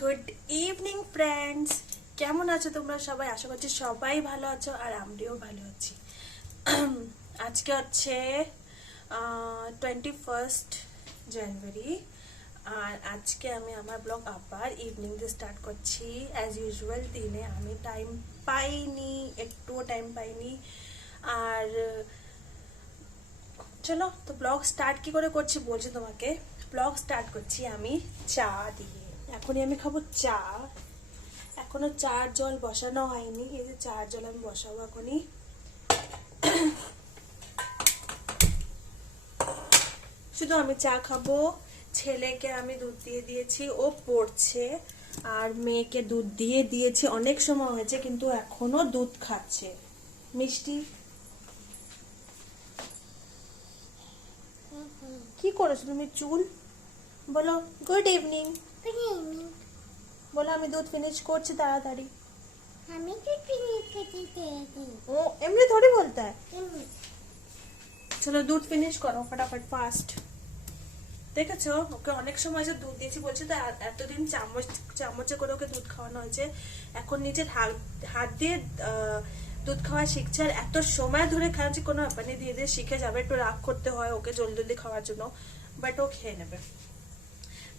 Good evening friends, কেমন আছো তোমরা সবাই? আশা করছি সবাই ভালো আছো আর আমরাও ভালো আছি। আজকে হচ্ছে 21 জানুয়ারি আর আজকে আমি আমার ব্লগ আবার ইভিনিং দিয়ে স্টার্ট করছি। অ্যাজ ইউজুয়াল দিনে আমি টাইম পাইনি, একটুও টাইম পাইনি। আর চলো তো ব্লগ স্টার্ট কি করে করছি বলছি তোমাকে। ব্লগ স্টার্ট করছি আমি চা দিয়ে। এখনই আমি খাবো চা। এখনো চার জল বসানো হয়নি, এই যে চার জল আমি বসাবো এখনই। শুধু আমি চা খাবো, ছেলেকে আমি দুধ দিয়ে দিয়েছি, ও পড়ছে, আর মেয়েকে দুধ দিয়ে দিয়েছি। অনেক সময় হয়েছে কিন্তু এখনো দুধ খাচ্ছে। মিষ্টি কি করেছো তুমি? চুল বলো গুড ইভিনিং, বলো আমি দুধ ফিনিশ করছি তাড়াতাড়ি। আমি তো ফিনিশ করতে চাইছি। ও এমনি थोड़ी बोलता है। চলো দুধ ফিনিশ করো ফটাফট ফাস্ট। দেখেছো ওকে অনেক সময় যে দুধ দিয়েছি বলছে, তো এতদিন চামচে করে ওকে দুধ খাওয়ানো হয়েছে। এখন নিজের হাত দিয়ে দুধ খাওয়া শিখছে, আর এত সময় ধরে খাওয়াচ্ছি কোনো ব্যাপার নেই, ধীরে ধীরে শিখে যাবে। একটু রাগ করতে হয় ওকে জলদি জলদি খাওয়ার জন্য, বাট ও খেয়ে নেবে।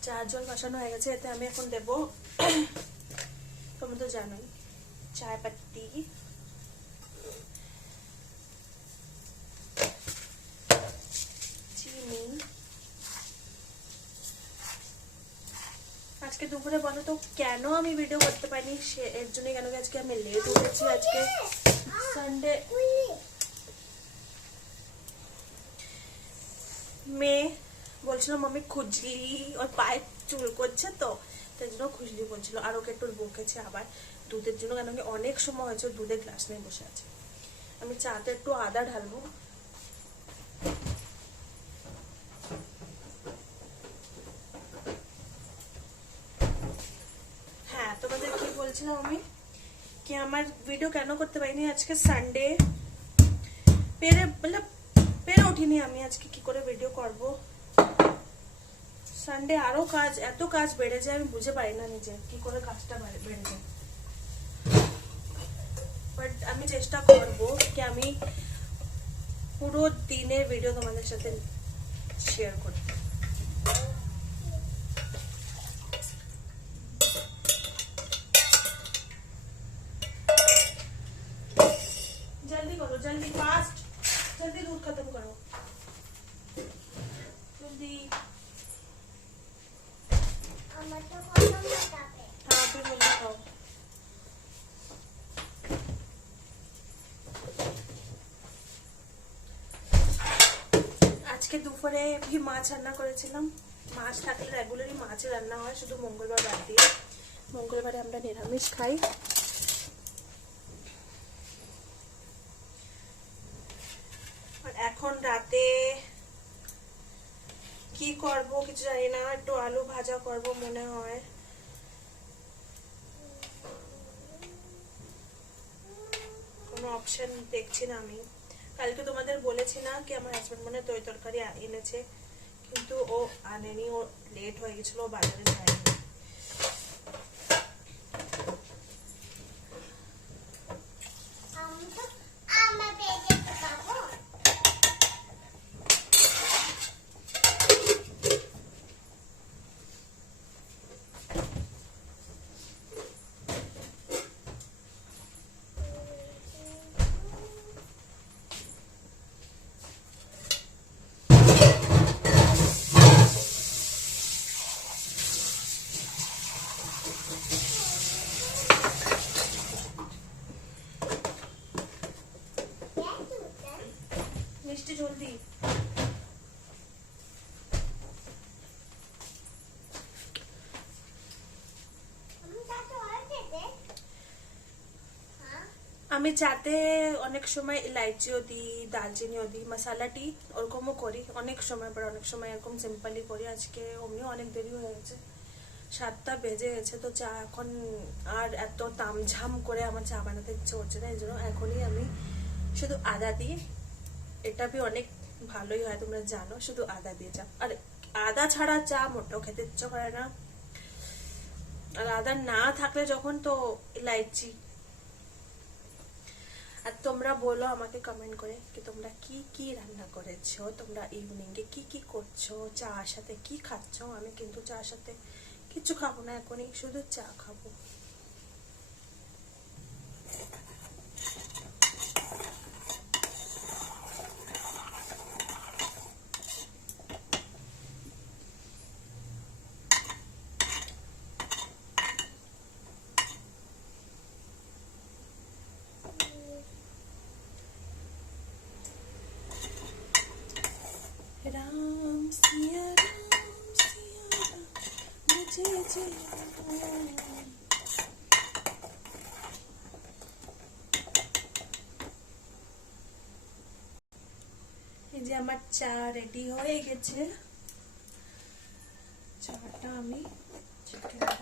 চার জল বসানো হয়ে গেছে, এতে আমি এখন দেবো তোমরা তো জানোই চায় পাত্তি, চিনি। আজকে দুপুরে বলো তো কেন আমি ভিডিও করতে পারিনি, সে এর জন্য কেন কি আজকে আমি লেট উঠেছি। আজকে সানডে। মেয়ে বলছিল মাম্মি খুজলি, ওর পায়ে চুল করছে তো তাই জন্য খুজলি বলছিল, আর ওকে একটু বকেছে আবার দুধের জন্য, কেন কি অনেক সময় হয়েছে দুধের গ্লাস নিয়ে বসে আছে। আমি চাতে একটু আদা ঢালবো। হ্যাঁ তোমাদের কি বলছিলাম আমি, কি আমার ভিডিও কেন করতে পারিনি আজকে সানডে। পেরে উঠিনি আমি আজকে কি করে ভিডিও করব। সানডে আরো কাজ, এত কাজ বেড়ে যায় আমি বুঝে পারি না নিজে কি করে কাজটা বেড়ে যায়। বাট আমি চেষ্টা করব কি আমি পুরো দিনের ভিডিও তোমাদের সাথে শেয়ার করতে। जल्दी करो, जल्दी फास्ट, जल्दी दूध खत्म करो जल्दी। আমার তো খতম হয়ে যাবে। हाँ फिर जल्दी खाओ। আজকে দুপুরে भी মাছ রান্না করেছিলাম। মাছ থাকলে রেগুলারই মাছ রান্না হয়, শুধু মঙ্গলবার বাদ দিয়ে। মঙ্গলবারে আমরা নিরামিষ খাই। আর এখন রাতে কি করব কিছু জানি না, একটু আলু ভাজা করব মনে হয়। কোনো অপশন দেখছি না আমি। কালকে তোমাদের বলেছি না কি আমার হাজবেন্ড মনে দই তরকারি এনেছে, কিন্তু ও আনেনি, ও লেট হয়ে গেছিল, ও বাজারে যায়নি। আমি তো আমার পেটে খাবো। মিষ্টি জলদি। আমি চাতে অনেক সময় ইলাইচিও দিই, দারচিনিও দিই, মশলা টি ওরকমও করি অনেক সময়, পর অনেক সময় এরকম সিম্পলি করি। আজকে অমনিও অনেক দেরি হয়ে গেছে, 7টা বেজে গেছে, তো চা এখন আর এত তামঝাম করে আমার চা বানাতে ইচ্ছে হচ্ছে না, এই জন্য এখনই আমি শুধু আদা দিই। এটা भी অনেক ভালোই হয় তোমরা জানো, শুধু আদা দিয়ে চা। আর আদা ছাড়া চা মোটেও খেতে ইচ্ছে করে না। আর আদা না থাকলে যখন তো ইলাইচি। আর তোমরা বলো আমাকে কমেন্ট করে কি তোমরা কি কি রান্না করেছো, তোমরা ইভিনিং এ কি কি করছো, চা সাথে কি খাচ্ছো। আমি কিন্তু চা সাথে কিছু খাবো না এখনই, শুধু চা খাবো। राम सिया राम मुझे जिया। এই যে আমার চা রেডি হয়ে গেছে, চাটা আমি ছেঁকে নেব।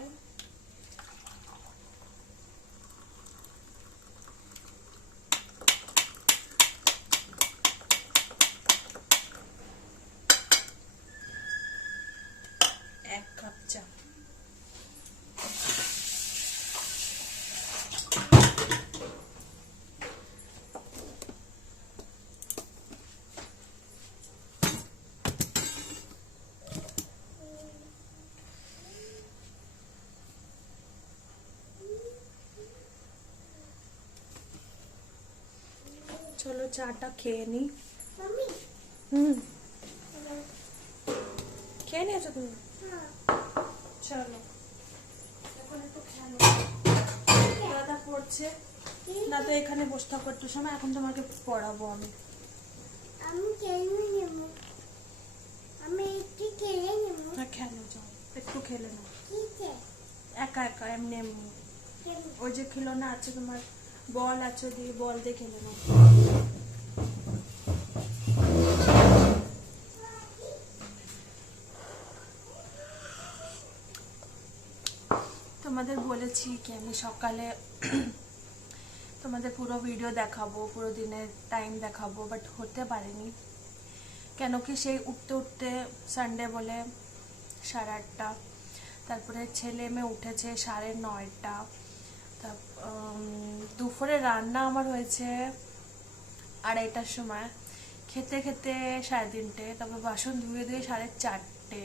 এক কাপ চা। চলো চাটা খেয়ে নি। मम्मी খেয়ে নিয়েছো তুমি? हाँ চলো এখন একটু খেলো। দাদা পড়ছে না তো এখানে বসে থাকো একটু সময়, এখন তোমাকে পড়াবো আমি। আমি খেলে নেব, আমি একটু খেলে নেব। হ্যাঁ খেলো, যাও একটু খেলে নাও ঠিক আছে একা একা, এমনি এমনি। কেমন? ওই যে খেলনা আছে তোমার, বল আছে, দিয়ে বল দিয়ে খেলে নাও। তোমাদের বলেছি কি আমি সকালে তোমাদের পুরো ভিডিও দেখাবো, পুরো দিনের টাইম দেখাবো, বাট হতে পারেনি। কেন কি সেই উঠতে উঠতে সানডে বলে 8:30, তারপরে ছেলে মেয়ে উঠেছে 9:30, দুপুরে রান্না আমার হয়েছে 2:30টার সময়, খেতে খেতে 3:30, তারপর বাসন ধুয়ে ধুয়ে 4:30।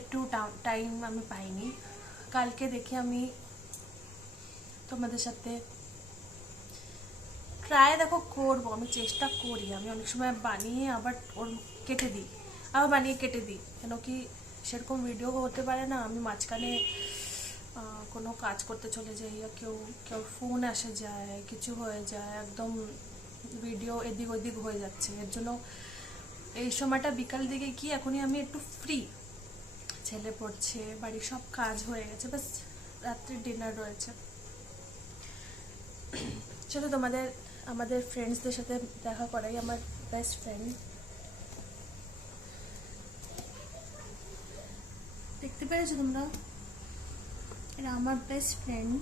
একটু টাইম আমি পাইনি। কালকে দেখি আমি তোমাদের সাথে ট্রাই দেখো করবো, আমি চেষ্টা করি। আমি অনেক সময় বানিয়ে আবার ওর কেটে দিই, আবার বানিয়ে কেটে দিই, কেন কি সেরকম ভিডিও হতে পারে না। আমি মাঝখানে কোনো কাজ করতে চলে যাই, কেউ কেউ ফোন আসে যায়, কিছু হয়ে যায়, একদম ভিডিও এদিক ওদিক হয়ে যাচ্ছে। এর জন্য এই সময়টা বিকাল দিকে কি এখনই আমি একটু ফ্রি, ছেলে পড়ছে, বাড়ির সব কাজ হয়ে গেছে, বাস রাত্রির ডিনার রয়েছে। চলো তোমাদের আমাদের ফ্রেন্ডসদের সাথে দেখা করাই। আমার বেস্ট ফ্রেন্ড দেখতে পেরেছো তোমরা, এরা আমার বেস্ট ফ্রেন্ড।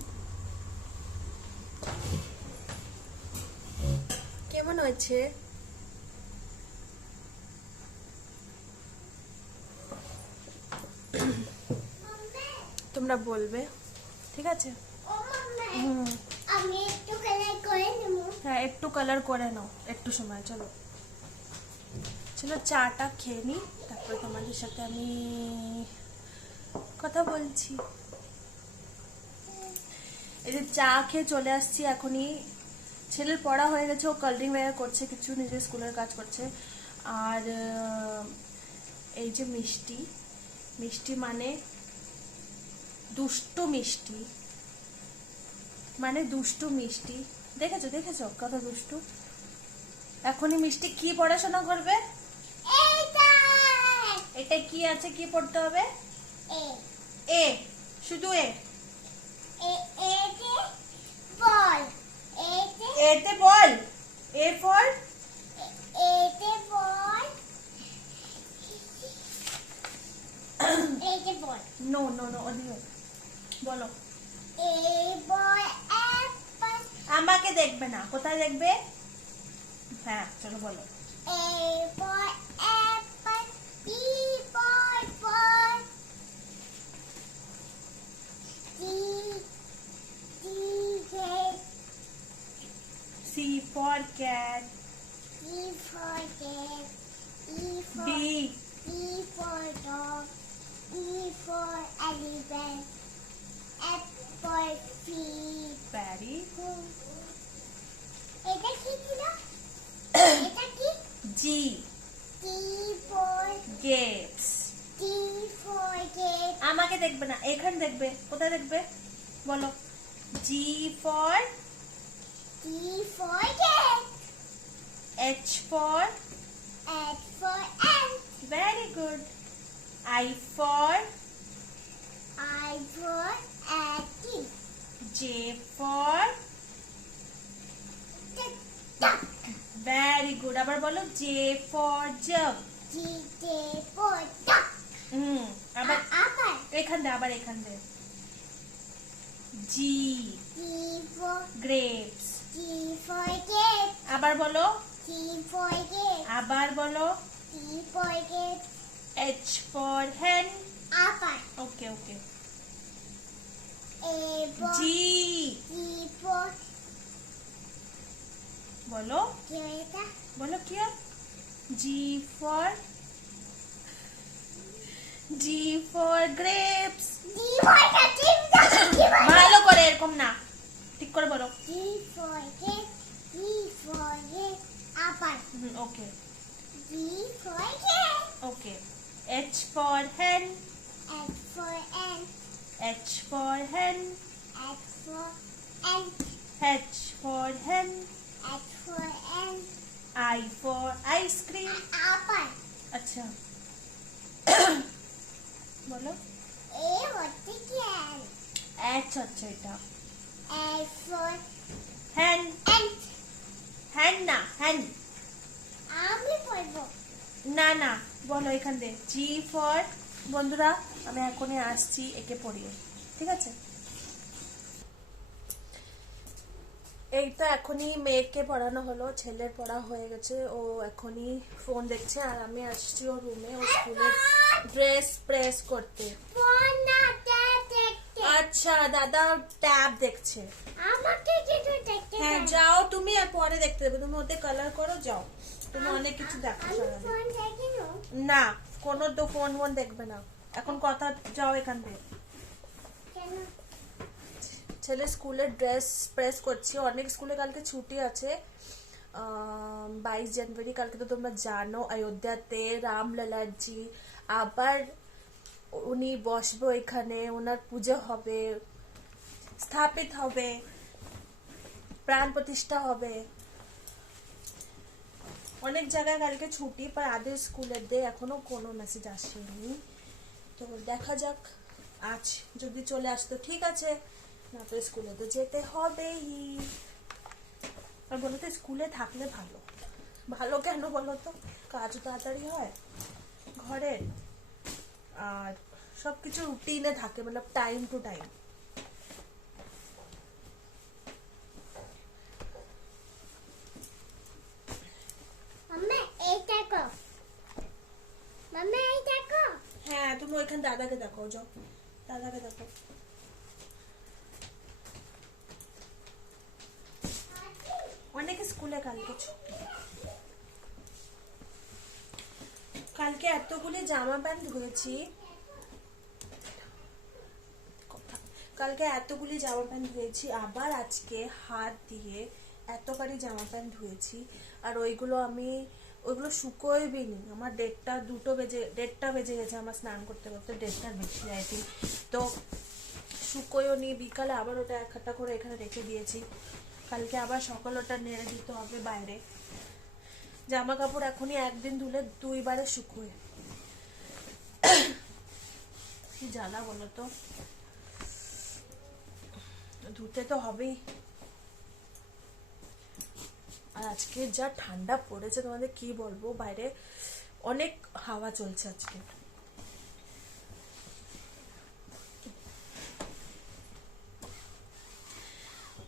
কেমন হয়েছে? তোমরা বলবে, ঠিক আছে? ও মাম্মা হুম, আমি একটু কালার করে নেব। হ্যাঁ একটু কালার করে নাও একটু সময়। চলো চলো চাটা খেয়ে নিই, তারপরে তোমাদের সাথে আমি কথা বলছি। এই যে চা খেয়ে চলে আসছি এখনই। ছেলের পড়া হয়ে গেছে, ও কালারিং ওয়্যার করছে, কিছু নিজের স্কুলের কাজ করছে। আর এই যে মিষ্টি, মিষ্টি মানে দুষ্টু মিষ্টি, মানে দুষ্টু মিষ্টি। দেখেছো দেখেছো কত দুষ্টু। এখনই মিষ্টি কি পড়াশোনা করবে? এইটা এটা কি আছে, কি পড়তে হবে? এ এ, শুধু এ। এতে বল, এতে এতে বল, এ ফর এতে বল, এতে বল, নো নো নো, অডিও বলো। এ বল অ্যাপল, আমাকে দেখবে না, কোথায় দেখবে? হ্যাঁ চলো বলো। A for apple, B for ball, for cat. E for B. E for dog. E for elephant. F for fish. Very good. এটা কি ছিল? এটা কি? G. T for Gates. T for cat. আমাকে দেখবে না, এখানে দেখবে। কোথায় দেখবে বলো? G for T for cat. H for H for ant. very good. I for I for attic. J for Duck. very good. আবার বলো J for jug. G J for duck. আবার আবার এখান দে, আবার এখান দে। G G for grapes. G for cat. আবার বলো, G for cat. আবার বলো। G for cat. H for hen. আবার ওকে ওকে। A for G G for বলো, কি এটা? বলো কি হয়? G for grapes. G for cat. ভালো করে, এরকম না, ঠিক করে বলো। G for cat. G for cat. আবার ওকে G for cat. Okay. H for hen. H for ant. H for hen. H for ant. H for hen. H for ant. I for ice cream. আবার আচ্ছা বলো। A হচ্ছে cat. H আচ্ছা, এটা H for hen. ant. hen না, hen আমি পড়বো না না, বলো এখান দিয়ে। G for বন্ধুরা, আমি এখনই আসছি, একে পড়িয়ে, ঠিক আছে? এই তো এখনই মেয়েকে পড়ানো হলো, ছেলের পড়া হয়ে গেছে, ও এখনই ফোন দেখছে, আর আমি আসছি ওর রুমে, ও স্কুলের ড্রেস প্রেস করতে। ফোন না দেখতে। আচ্ছা, দাদা ট্যাব দেখছে। আমাকে কিছু দেখতে হ্যাঁ দাও। যাও তুমি, আর পরে দেখতে দেবে, তুমি ওতে কালার করো, যাও, তুমি অনেক কিছু দেখো আমি সারাদিন। ফোন দেখি না। না, কোনো তো ফোন দেখবে না এখন, কথা, যাও এখান থেকে। কেন? ছেলে স্কুলের ড্রেস প্রেস করছি, অনেক স্কুলে কালকে ছুটি আছে। 22 জানুয়ারি কালকে তো তোমরা জানো, অযোধ্যাতে রামলালাজি আবার উনি বসবে, এখানে ওনার পুজো হবে, স্থাপিত হবে, প্রাণ প্রতিষ্ঠা হবে। অনেক জায়গায় কালকে ছুটি, पर আদের স্কুলের দিয়ে এখনো কোনো মেসেজ আসেনি, তো দেখা যাক, আজ যদি চলে আসতো ঠিক আছে, না তো স্কুলে তো যেতে হবেই। আর বলো তো, স্কুলে থাকলে ভালো। ভালো কেন বলো তো? কাজও তাড়াতাড়ি হয় ঘরের, আর সবকিছু রুটিনে থাকে, মানে টাইম টু টাইম। মাম্মা এই দেখো। মাম্মা এই দেখো। হ্যাঁ, তুমি ওইখানে দাদাকে দেখো, যাও দাদাকে দেখো। অনেক স্কুলে কালকে ছুটি। কালকে এতগুলি জামা প্যান্ট ধুয়েছি, কালকে এতগুলি জামা প্যান্ট ধুয়েছি, আবার আজকে হাত দিয়ে এতকারি জামা প্যান্ট ধুয়েছি, আর ওইগুলো শুকোয়ই নি। আমার 1:30 বেজে গেছে আমার স্নান করতে করতে, 1:30 বেশি আই থিঙ্ক, তো শুকোয়ও নি। বিকালে আবার ওটা একটা করে এখানে রেখে দিয়েছি, কালকে আবার সকাল ওটা নেড়ে দিতে হবে বাইরে। জামা কাপড় এখনই একদিন ধুলে 2 বারে শুকোয়, কি জ্বালা বলো তো, ধুতে তো হবেই। আর আজকে যা ঠান্ডা পড়েছে তোমাদের কি বলবো, বাইরে অনেক হাওয়া চলছে আজকে।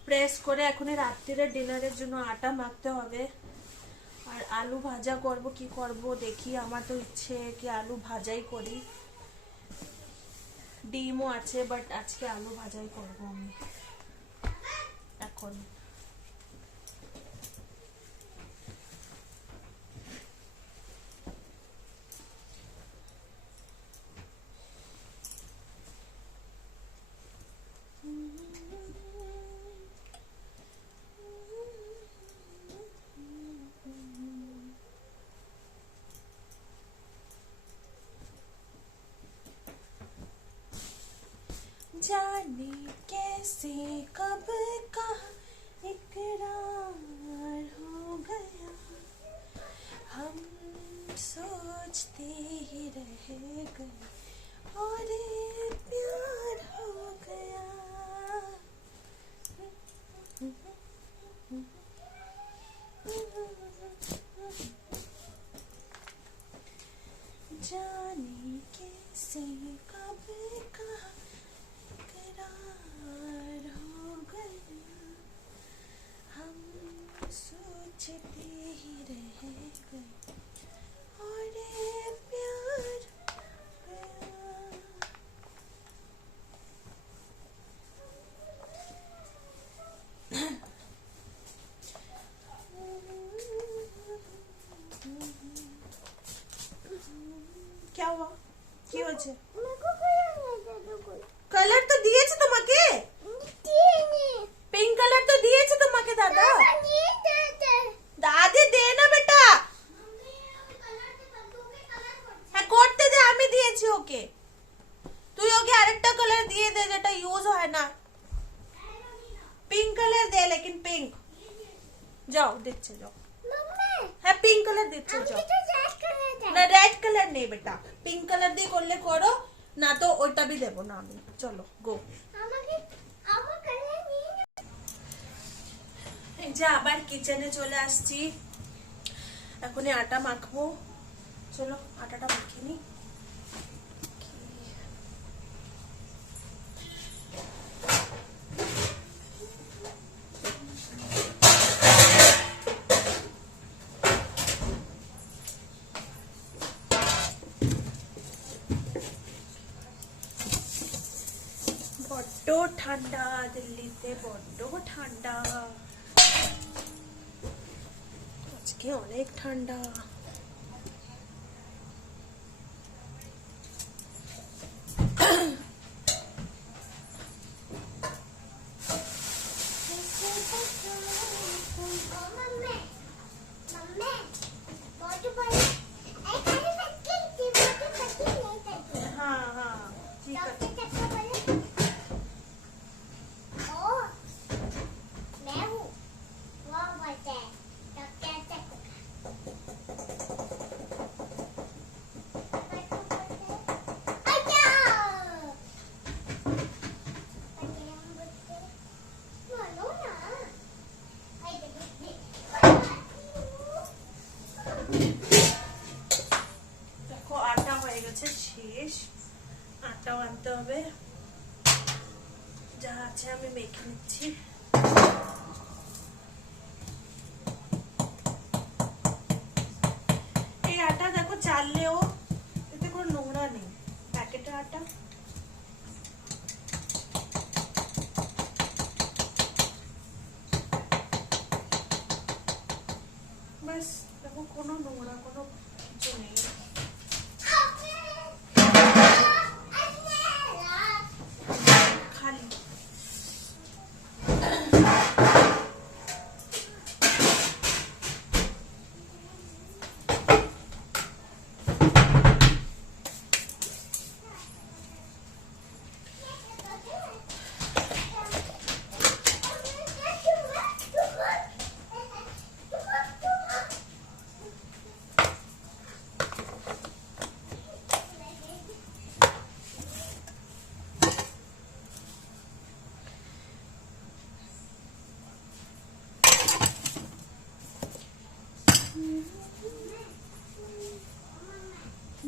প্রেস করে এখনই রাত্রিরে ডিনারের জন্য আটা মাখতে হবে, আর আলু ভাজা করব, কি করব দেখি। আমার তো ইচ্ছে কি আলু ভাজাই করি, ডিমও আছে, বাট আজকে আলু ভাজাই করব আমি এখন। जाने कैसे कब कहाँ इकरार हो गया, हम सोचते ही रह गए और प्यार हो गया। जाने कैसे कब कहाँ इकरार हो गया, हम सोचते ही रह गए और प्यार हो गया। क्या हुआ কি হয়েছে? কালার তো দিয়েছে তোমাকে, পিঙ্ক কালার তো দিয়েছে তোমাকে দাদা। দাদি দে না বেটা, হ্যাঁ করতে দে, আমি দিয়েছি ওকে। তুই ওকে আরেকটা কালার দিয়ে দে যেটা ইউজ হয় না। পিঙ্ক কালার দে, লেকিন পিঙ্ক। যাও দিচ্ছে, যাও। হ্যাঁ পিঙ্ক কালার দিচ্ছে, যাও। না রেড কালার নেই বেটা, পিঙ্ক কালার দিয়ে করলে করো, না তো ওইটা भी দেবো না আমি। চলো গো। এই যে আবার কিচেনে চলে আসছি, এখনই আটা মাখবো। চলো আটাটা মাখিয়ে নি। বড্ড ঠান্ডা দিল্লিতে, বড্ড ঠান্ডা, আজকে অনেক ঠান্ডা। हाँ हाँ ठीक है। দেখো আটা হয়ে গেছে শেষ, আটাও আনতে হবে, যা আছে আমি মেখে নিচ্ছি। এই আটা দেখো চাললেও এতে কোনো নোংরা নেই, প্যাকেটের আটা। ব্যাস দেখো কোনো নোংরা কোনো কিছু নেই। খালি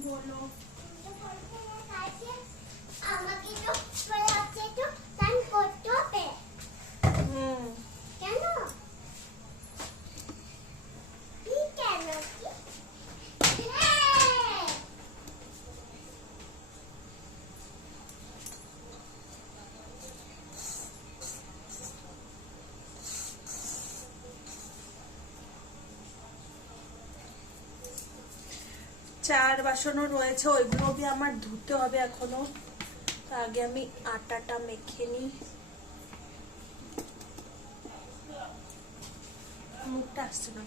বলো। চার বাসনও রয়েছে, ওইগুলো भी আমার ধুতে হবে এখনো। তার আগে আমি আটাটা মেখে নিই। মুখটা আসছে না,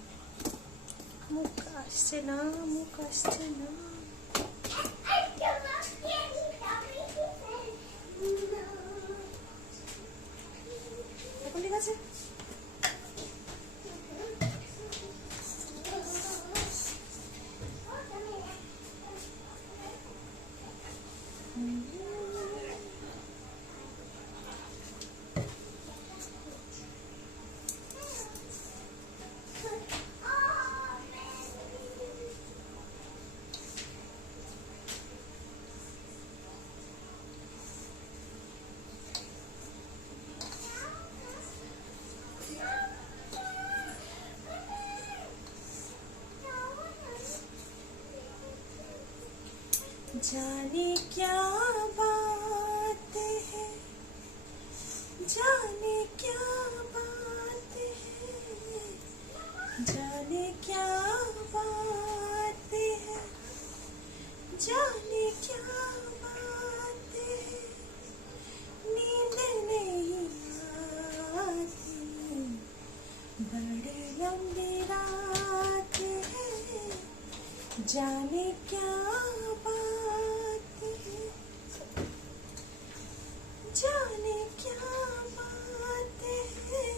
মুখ আসছে না, মুখ আসছে না। जाने क्या बात है, जाने क्या बात है, जाने क्या बात है, जाने क्या बात है, नींद नहीं आती, बड़ी लंबी रात है, जाने क्या बात है, जाने क्या बात है।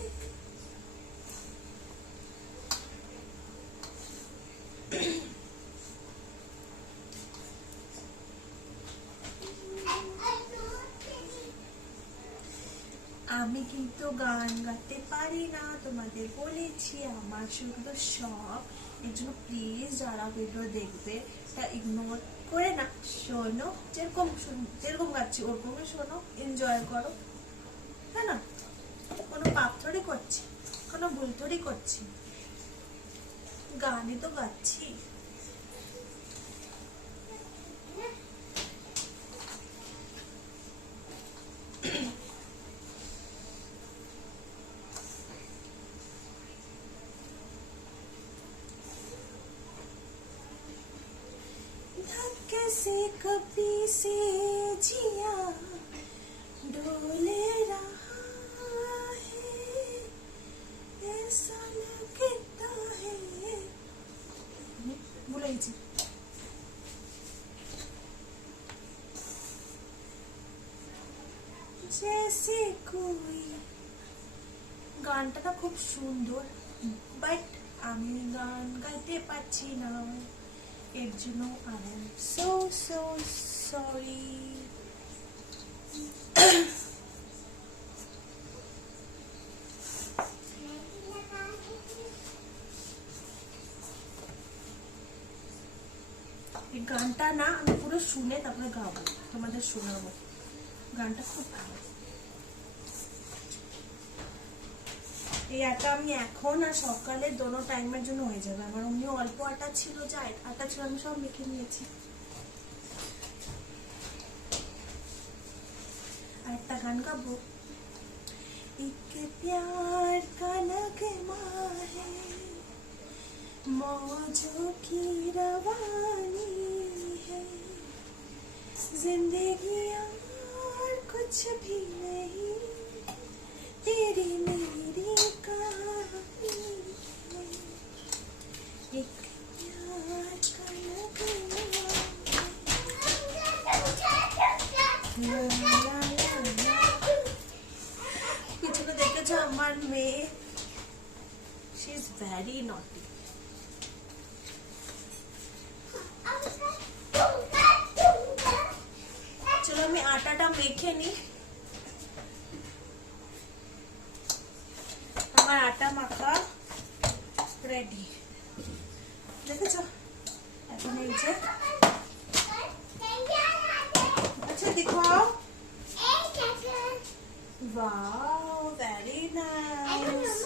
আমি কিন্তু গান গাইতে পারি না, তোমাদের বলেছি আমার শুধু শখ। এর জন্য প্লিজ যারা ভিডিও দেখবে তা ইগনোর করে না, শোনো, যেরকম গাচ্ছি ওরকমই শোনো, এনজয় করো, তাই না? কোনো পাপ থোড়ি করছি, কোনো ভুল থোড়ি করছি, গানই তো গাচ্ছি। धक्के से कभी से जिया डोले रहा है, ऐसा लगता है, भूल जी, जैसे कोई, গানটা না খুব সুন্দর, বাট আমি গান গাইতে পারছি না, এর জন্য আই এম সো সরি। এই গানটা না আমি পুরো শুনে তারপরে গাবো, তোমাদের শোনাবো। গানটা খুব ভালো। এই আটা আমি এখন আর সকালে দোনো টাইমের জন্য হয়ে যাবে আমার। অমনি অল্প আটা ছিল, যা আটা ছিল আমি সব মেখে নিয়েছি। আর একটা গান গাবো, एक प्यार का नगमा है, मौजों की रवानी है, जिंदगी और कुछ भी नहीं, तेरी मेरी कहानी है, एक प्यार का नगमा है। পিছনে দেখেছো আমার মেয়ে, শি ইজ ভেরি নটি। চলো আমি আটাটা মেখে নি। আমার আটা মাখা রেডি, দেখেছো? এখন এই যে, আচ্ছা দেখাও। Wow, very nice.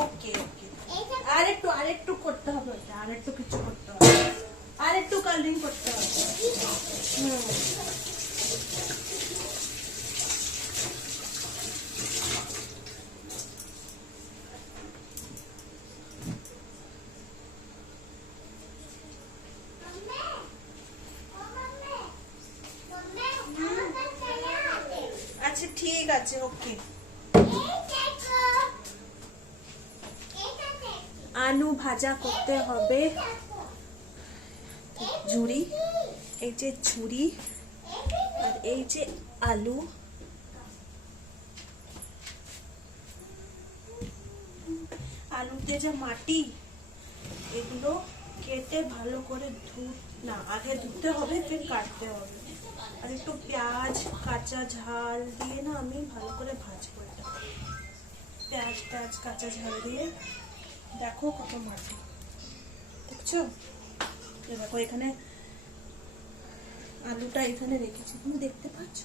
Okay, okay. আরেকটু করতে হবে, আরেকটু কিছু করতে হবে, আরেকটু কালারিং করতে হবে। আচ্ছা ঠিক আছে, ওকে। আলু ভাজা করতে হবে, ঝুড়ি, এই যে ঝুড়ি, আর এই যে আলু, আলুতে যে মাটি, এগুলো কেটে ভালো করে আগে ধুতে হবে, ফির কাটতে হবে। আর একটু পেঁয়াজ কাঁচা ঝাল দিয়ে না আমি ভালো করে ভাজবো এটা। পেঁয়াজ কাঁচা ঝাল দিয়ে, দেখো কত মাটি, দেখছো? দেখো এখানে আলুটা এখানে রেখেছি, তুমি দেখতে পাচ্ছ?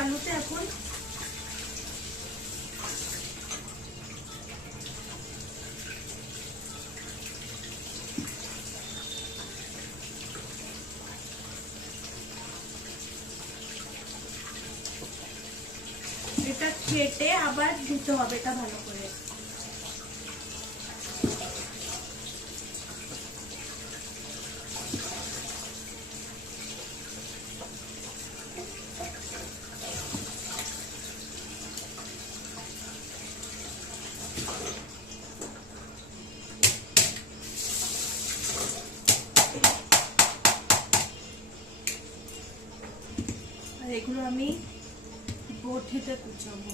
আলুতে এখন এটা কেটে আবার দিতে হবে এটা ভালো করে। আর এগুলো আমি বটিতে কুচাবো।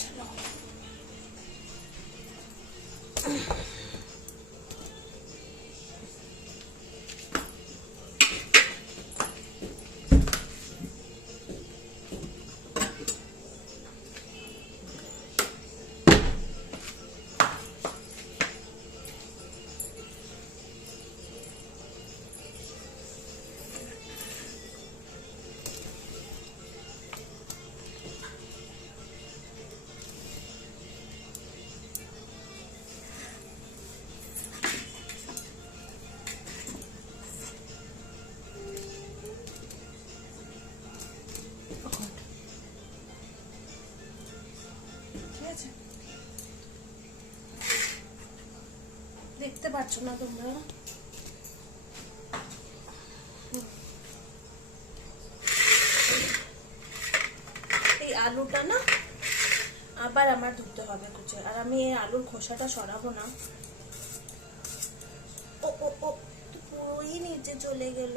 চলো দেখতে পাচ্ছ না তোমরা? এই আলুটা না আবার আমার ধুতে হবে কুচে, আর আমি এই আলুর খোসাটা সরাবো না। ও ও ও পুরোই নিচে চলে গেল।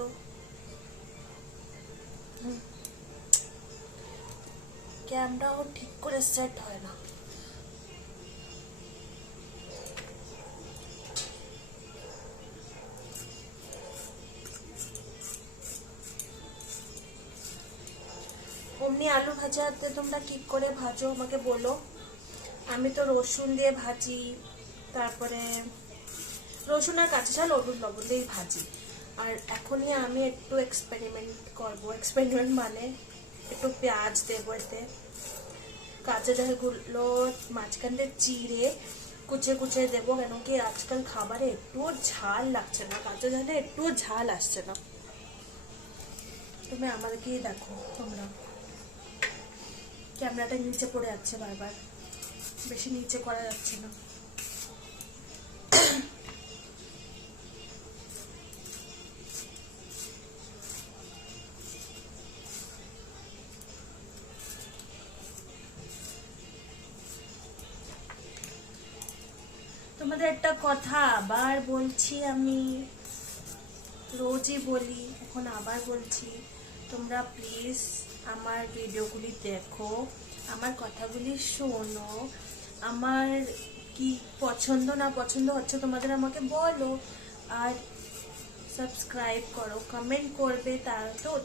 ক্যামেরাও ঠিক করে সেট হয় না। অমনি আলু ভাজাতে তোমরা কি করে ভাজো আমাকে বলো। আমি তো রসুন দিয়ে ভাজি, তারপরে রসুন আর কাঁচা ঝাল হলুদ লবণ দিয়েই ভাজি। আর এখনই আমি একটু এক্সপেরিমেন্ট করবো। এক্সপেরিমেন্ট মানে একটু পেঁয়াজ দেবো, এতে কাঁচা ঝালগুলো মাঝখান দিয়ে চিড়ে কুচে কুচে দেবো, কেন কি আজকাল খাবারে একটুও ঝাল লাগছে না, কাঁচা ঝালে একটুও ঝাল আসছে না। তুমি আমাদেরকেই দেখো, তোমরা ক্যামেরাটা নিচে পড়ে যাচ্ছে বারবার, বেশি নিচে করা যাচ্ছে না। তোমাদের একটা কথা আবার বলছি, আমি রোজই বলি, এখন আবার বলছি, তোমরা প্লিজ আমার ভিডিওগুলি দেখো, আমার কথাগুলি শোনো, আমার কি পছন্দ না পছন্দ হচ্ছে তোমাদের আমাকে বলো, আর সাবস্ক্রাইব করো, কমেন্ট করবে।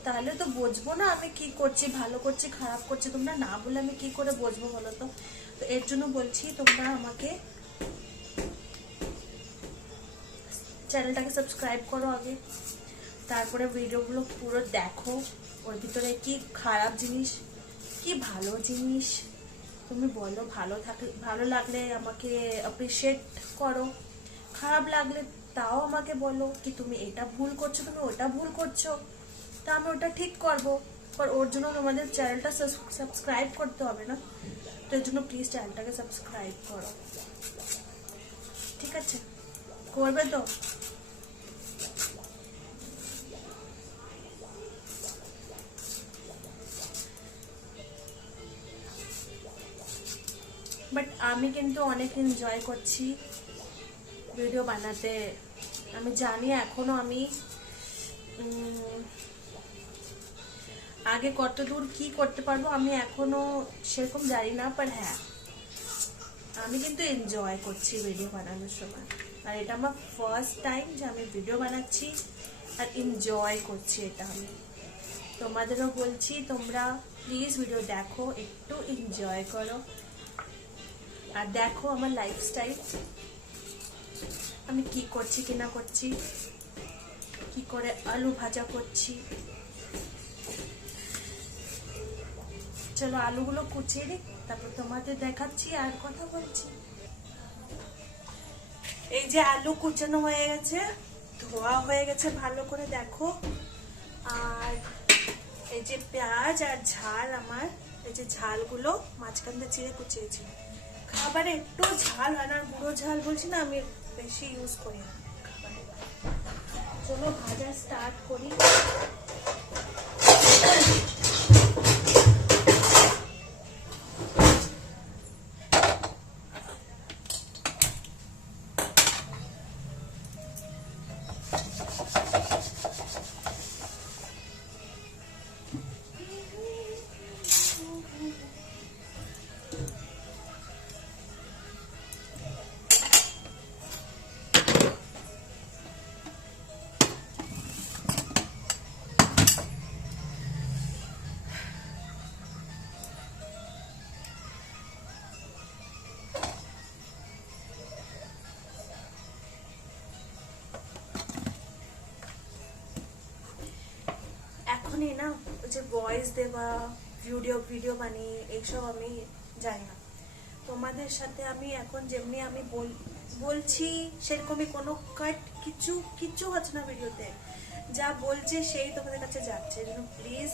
তাহলে তো বুঝবো না আমি কি করছি, ভালো করছি খারাপ করছি। তোমরা না বলে আমি কি করে বুঝবো বলো তো? তো এর জন্য বলছি তোমরা আমাকে চ্যানেলটাকে সাবস্ক্রাইব করো আগে, তারপরে ভিডিওগুলো পুরো দেখো, ওর ভিতরে কি খারাপ জিনিস কি ভালো জিনিস তুমি বলো। ভালো লাগলে আমাকে অ্যাপ্রিশিয়েট করো, খারাপ লাগলে তাও আমাকে বলো কি তুমি এটা ভুল করছো, তুমি ওটা ভুল করছো, তা আমি ওটা ঠিক করবো। ওর জন্য তোমাদের চ্যানেলটা সাবস্ক্রাইব করতে হবে না, তো এর জন্য প্লিজ চ্যানেলটাকে সাবস্ক্রাইব করো, ঠিক আছে? করবে তো? বাট আমি কিন্তু অনেক এনজয় করছি ভিডিও বানাতে। আমি জানি এখনো আমি আগে কত দূর কি করতে পারবো আমি এখনো সেরকম জানি না, বাট হ্যাঁ আমি কিন্তু এনজয় করছি ভিডিও বানানোর সময়। আর এটা আমার ফার্স্ট টাইম যে আমি ভিডিও বানাচ্ছি আর এনজয় করছি এটা। আমি তোমাদেরও বলছি তোমরা প্লিজ ভিডিও দেখো, একটু এনজয় করো, আর দেখো আমার লাইফস্টাইল আমি কি করছি কি না করছি, কি করে আলু ভাজা করছি। চলো আলুগুলো কুচিয়ে দিই, তারপর তোমাদের দেখাচ্ছি আর কথা বলছি। এই যে আলু কুচানো হয়ে গেছে, ধোয়া হয়ে গেছে ভালো করে, দেখো। আর এই যে পেঁয়াজ আর ঝাল, আমার এই যে ঝালগুলো মাঝখান দিয়ে চিড়ে কুচিয়েছি। খাবারে একটু ঝাল হয় না, গুঁড়ো ঝাল বলছি না, আমি বেশি ইউজ করি না খাবারে। চলো ভাজা স্টার্ট করি। এখনই না ওই যে ভয়েস দেওয়া, ভিডিও বানিয়ে এইসব আমি জানি না। তোমাদের সাথে আমি এখন যেমনি আমি বলছি সেরকমই কোনো কাট কিছু হচ্ছে না ভিডিওতে, যা বলছে সেই তোমাদের কাছে যাচ্ছে। প্লিজ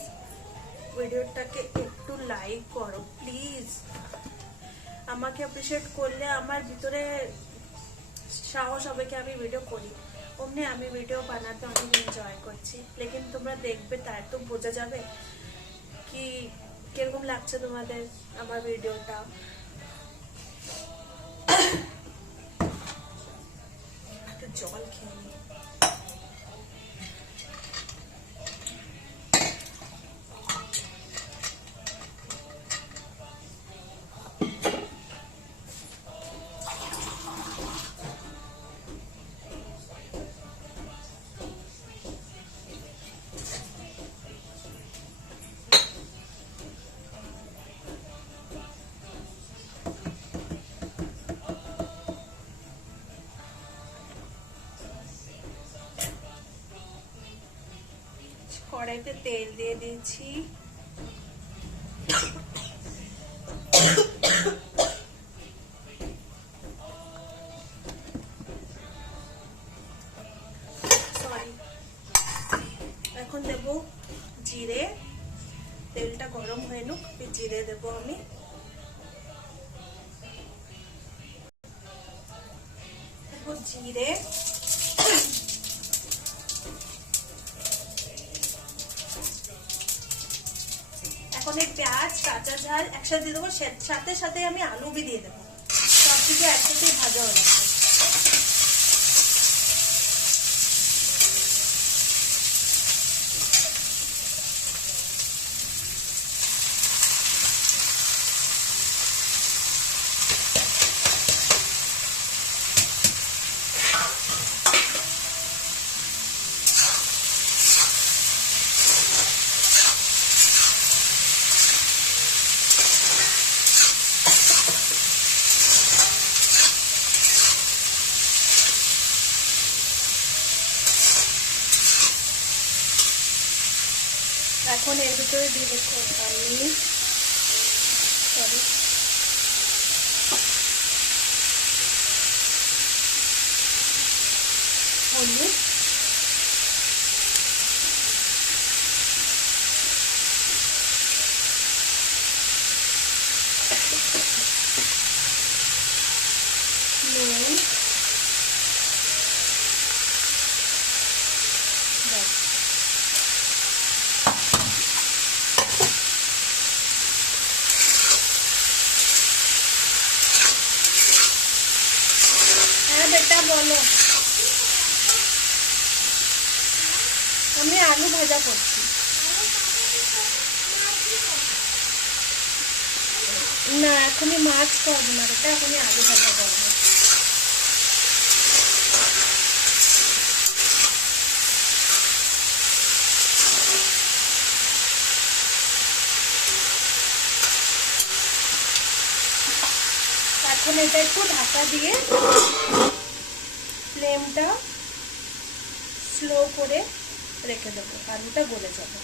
ভিডিওটাকে একটু লাইক করো প্লিজ। আমাকে অ্যাপ্রিসিয়েট করলে আমার ভিতরে সাহস হবে কি আমি ভিডিও করি। অমনি আমি ভিডিও বানাতে অনেক এনজয় করছি, লেকিন তোমরা দেখবে তার তো বোঝা যাবে কি কিরকম লাগছে তোমাদের আমার ভিডিওটা। একটু জল খেয়ে নিই। কড়াইতে তেল দিয়ে দিয়েছি। সরি। এখন দেব জিরে, তেলটা গরম হয়ে নুক, জিরে দেব আমি। জিরে, এখন এই পেঁয়াজ কাঁচা ঝাল একসাথে দিয়ে দেবো, সাথে সাথে আমি আলু भी দিয়ে দেবো, সব কিছু একসাথে ভাজা হয়ে যাবে। এখন এর ভিতরে দিয়ে দেবো আমি হলুদ, নুন, বেটা বলো। আমি আলু ভাজা করছি। না এখনই মাছ করবো না বেটা, এখনই আলু ভাজা করবো। এখন এটা একটু ঢাকা দিয়ে ফ্লেমটা স্লো করে রেখে দেবো, আলুটা গলে যাবে।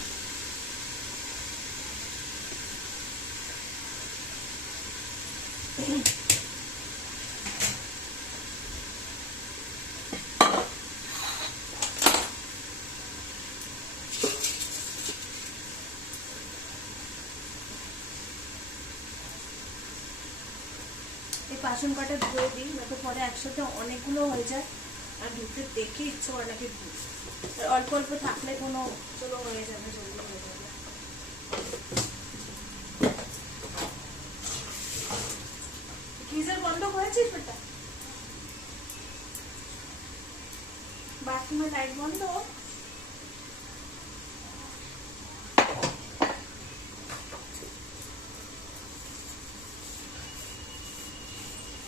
এই বাসন কটা ধুয়ে দিই, যাতে পরে একসাথে অনেকগুলো হয়ে যায় আর ধুতে দেখে ইচ্ছে হয় নাকি ধুই। অল্প অল্প থাকলে কোনো চলো হয়ে যাবে, জলদি হয়ে যাবে। গিজার বন্ধ করেছিস বেটা? বাথরুমের লাইট বন্ধ?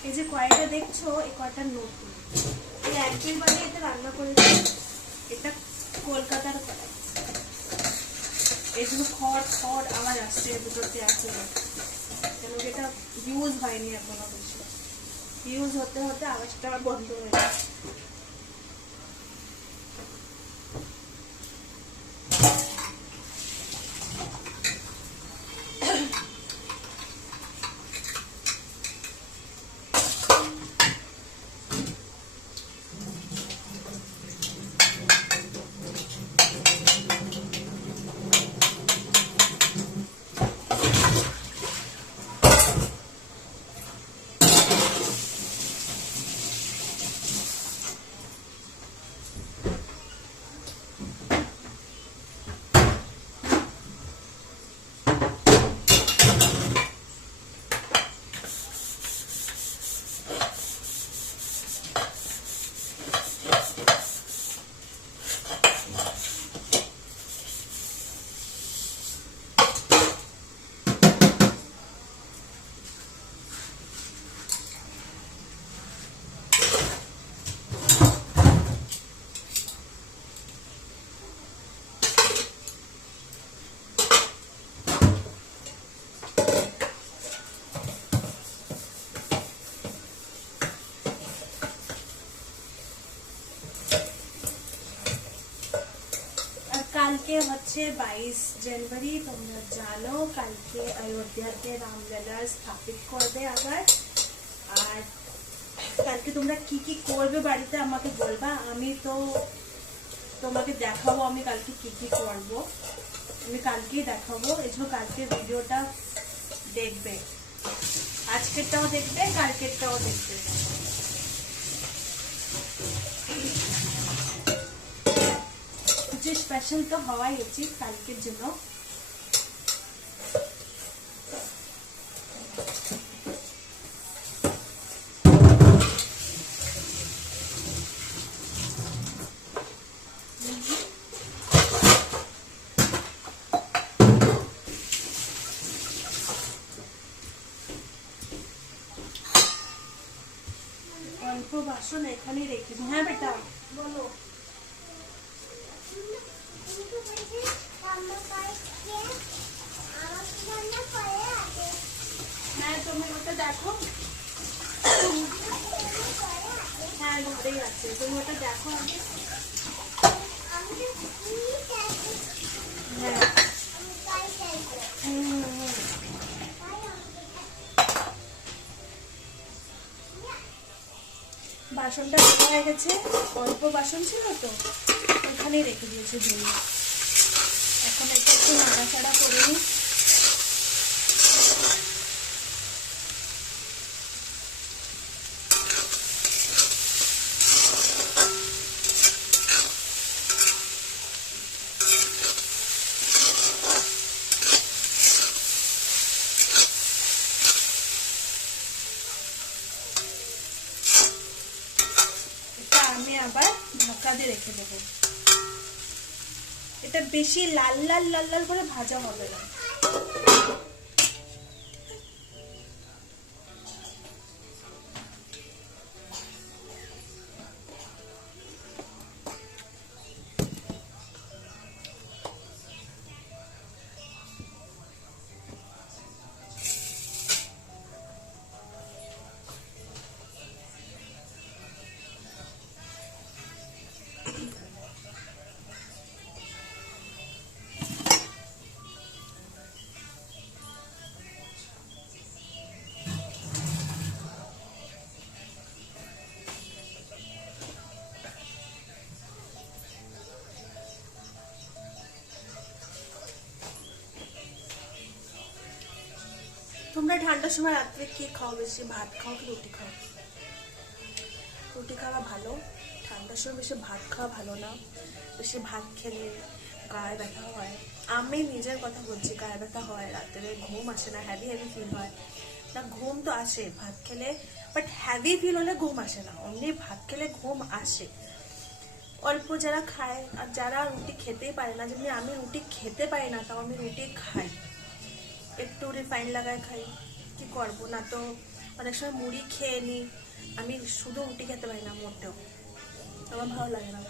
এই যে কড়াইটা দেখছো, এই কড়াইটা নতুন, এই একদিন বাদে এটা রান্না করেছি। এটা কলকাতার কড়াই, এই জন্য খড় খড় আওয়াজ আসছে দুটোতে আছে, কেন এটা ইউজ হয়নি এখনো বেশি। ইউজ হতে হতে আওয়াজটা বন্ধ হয়ে যায়। কালকে হচ্ছে 22 জানুয়ারি, তোমরা জানো কালকে অযোধ্যাতে রামলালা স্থাপিত করবে আবার। আর কালকে তোমরা কি কি করবে বাড়িতে আমাকে বলবা, আমি তো তোমাকে দেখাবো আমি কালকে কি কি করবো, আমি কালকেই দেখাবো। এই জন্য কালকে ভিডিওটা দেখবে, আজকেরটাও দেখবে, কালকেরটাও দেখবে। স্পেশাল তো হওয়াই উচিত কালকের জন্য। অল্প বাসন এখানেই রেখেছি। হ্যাঁ বেটা বলো। হ্যাঁ তুমি ওটা দেখো, হ্যাঁ ঘরেই আছে, তুমি ওটা দেখো আগে। হ্যাঁ বাসনটা হয়ে গেছে, অল্প বাসন ছিল তো ওখানেই রেখে দিয়েছে ধুয়ে। এখন এটা একটু নাড়াচাড়া করে নিই। আমি আবার ঢাকা দিয়ে রেখে দেবো। এটা বেশি লাল লাল লাল লাল করে ভাজা হবে না। তোমরা ঠান্ডার সময় রাত্রে কি খাও বেশি, ভাত খাও কি রুটি খাও? রুটি খাওয়া ভালো, ঠান্ডার সময় বেশি ভাত খাওয়া ভালো না। বেশি ভাত খেলে গায়ে ব্যথা হয়। আমি নিজের কথা বলছি, গায়ে ব্যথা হয়, রাত্রে ঘুম আসে না, হ্যাভি হ্যাভি ফিল হয় না। ঘুম তো আসে ভাত খেলে, বাট হ্যাভি ফিল হলে ঘুম আসে না। অনলি ভাত খেলে ঘুম আসে। অল্প যারা খায়, আর যারা রুটি খেতেই পারে না, যেমনি আমি রুটি খেতে পারি না, তাও আমি রুটি খাই, একটু রিফাইন লাগায় খাই। কি করবো না, তো অনেক সময় মুড়ি খেয়ে নিই। আমি শুধু রুটি খেতে পারি না মোটেও, আমার ভালো লাগে না।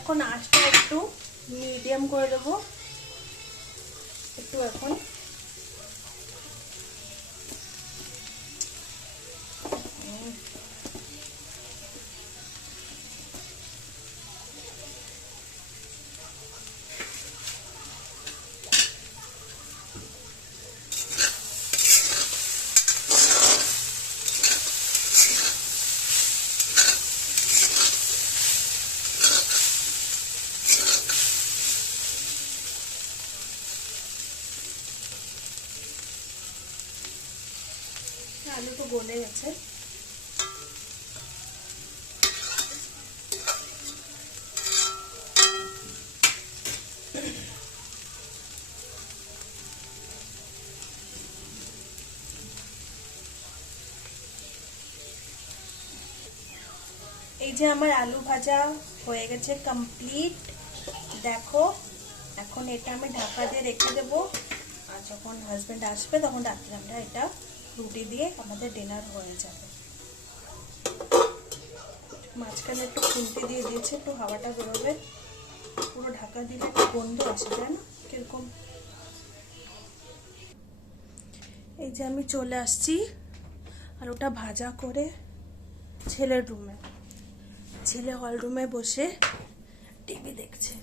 এখন আঁচটা একটু মিডিয়াম করে দেবো, একটু এখন আলু তো গলে গেছে। এই যে আমার আলু ভাজা হয়ে গেছে কমপ্লিট, দেখো। এখন এটা আমি ঢাকা দিয়ে রেখে দেবো, আর যখন হাজবেন্ড আসবে তখন রাত্রে আমরা এটা রুটি দিয়ে আমাদের ডিনার হয়ে যাবে। মাঝখানে একটু খুন্তি দিয়ে দিয়েছে, একটু হাওয়াটা বেরোবে। পুরো ঢাকা দিলে একটু গন্ধ আসে, তাই না কিরকম। এই যে আমি চলে আসছি আর ওটা ভাজা করে ছেলের রুমে। ছেলে হল রুমে বসে টিভি দেখছে।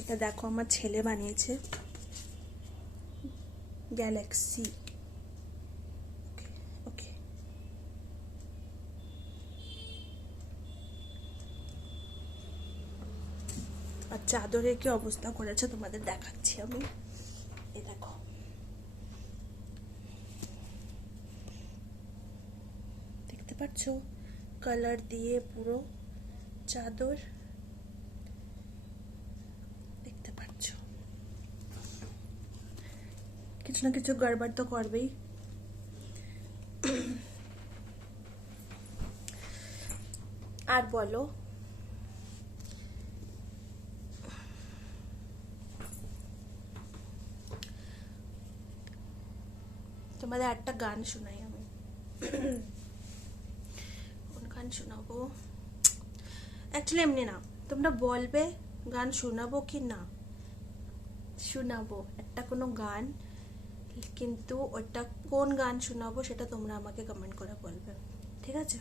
এটা দেখো আমার ছেলে বানিয়েছে, গ্যালাক্সি। ওকে, আর চাদরের কি অবস্থা করেছে তোমাদের দেখাচ্ছি আমি। এই দেখো, দেখতে পাচ্ছ কালার দিয়ে পুরো চাদর, দেখতে পাচ্ছ। কিছু না কিছু গড়বড় তো করবেই। আর বলো, তোমাদের একটা গান শোনাই আমি। কোন গান শোনাবো? অ্যাকচুয়ালি এমনি না, তোমরা বলবে গান শোনাবো কি না। শোনাবো একটা কোনো গান, কিন্তু ওটা কোন গান শোনাবো সেটা তোমরা আমাকে কমেন্ট করে বলবে, ঠিক আছে?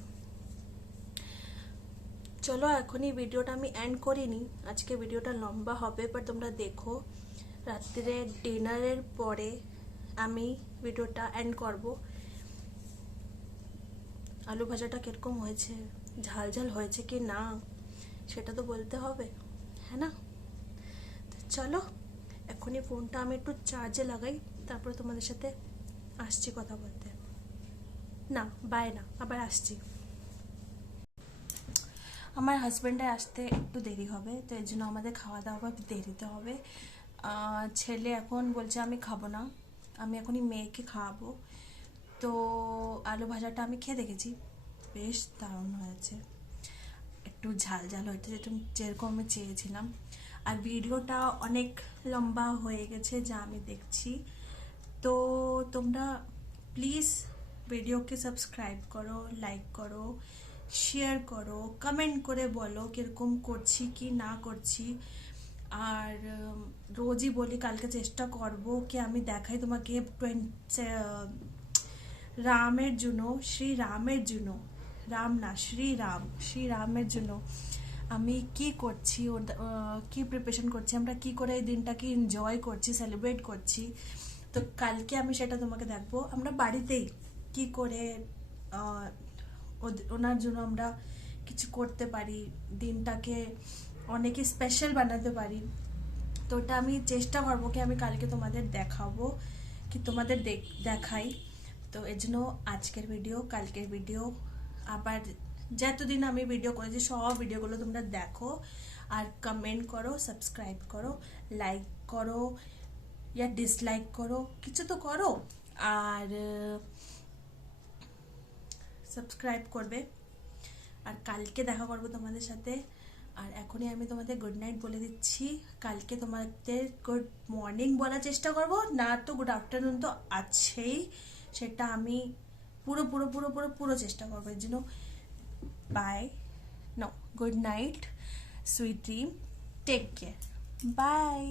চলো এখনই ভিডিওটা আমি এন্ড করিনি, আজকে ভিডিওটা লম্বা হবে, বাট তোমরা দেখো রাত্রে ডিনারের পরে আমি ভিডিওটা এন্ড করব। আলু ভাজাটা কিরকম হয়েছে, ঝাল ঝাল হয়েছে কি না সেটা তো বলতে হবে, হ্যাঁ না? চলো এখনই ফোনটা আমি একটু চার্জে লাগাই, তারপরে তোমাদের সাথে আসছি কথা বলতে। না বাই না, আবার আসছি। আমার হাজব্যান্ডের আসতে একটু দেরি হবে, তো এর জন্য আমাদের খাওয়া দাওয়া দেরিতে হবে। ছেলে এখন বলছে আমি খাবো না, আমি এখনই মেয়েকে খাওয়াবো। তো আলু ভাজাটা আমি খেয়ে দেখেছি, বেশ দারুণ হয়েছে, একটু ঝাল ঝাল হয়েছে যেরকম আমি চেয়েছিলাম। আর ভিডিওটা অনেক লম্বা হয়ে গেছে যা আমি দেখছি, তো তোমরা প্লিজ ভিডিওকে সাবস্ক্রাইব করো, লাইক করো, শেয়ার করো, কমেন্ট করে বলো কিরকম করছি কি না করছি। আর রোজই বলি কালকে চেষ্টা করব কি আমি দেখাই তোমাকে রামের জন্য, শ্রীরামের জন্য, রাম না শ্রীরাম, শ্রীরামের জন্য আমি কি করছি, কি প্রিপারেশন করছি, আমরা কি করে এই দিনটাকে এনজয় করছি, সেলিব্রেট করছি। তো কালকে আমি সেটা তোমাকে দেখবো আমরা বাড়িতেই কি করে ওনার জন্য আমরা কিছু করতে পারি, দিনটাকে অনেকে স্পেশাল বানাতে পারি। তো ওটা আমি চেষ্টা করবো কি আমি কালকে তোমাদের দেখাবো, কি তোমাদের দেখাই। তো এর জন্য আজকের ভিডিও, কালকের ভিডিও, আবার যতদিন আমি ভিডিও করেছি সব ভিডিওগুলো তোমরা দেখো আর কমেন্ট করো, সাবস্ক্রাইব করো, লাইক করো या ডিসলাইক করো, কিছু তো করো। আর সাবস্ক্রাইব করবে। আর কালকে দেখা করবো তোমাদের সাথে। আর এখনই আমি তোমাদের গুড নাইট বলে দিচ্ছি, কালকে তোমাদের গুড মর্নিং বলার চেষ্টা করব, না তো গুড আফটারনুন তো আছেই, সেটা আমি পুরো পুরো পুরো পুরো পুরো চেষ্টা করবো। এর জন্য bye, no, good night, sweet dream, take care, by.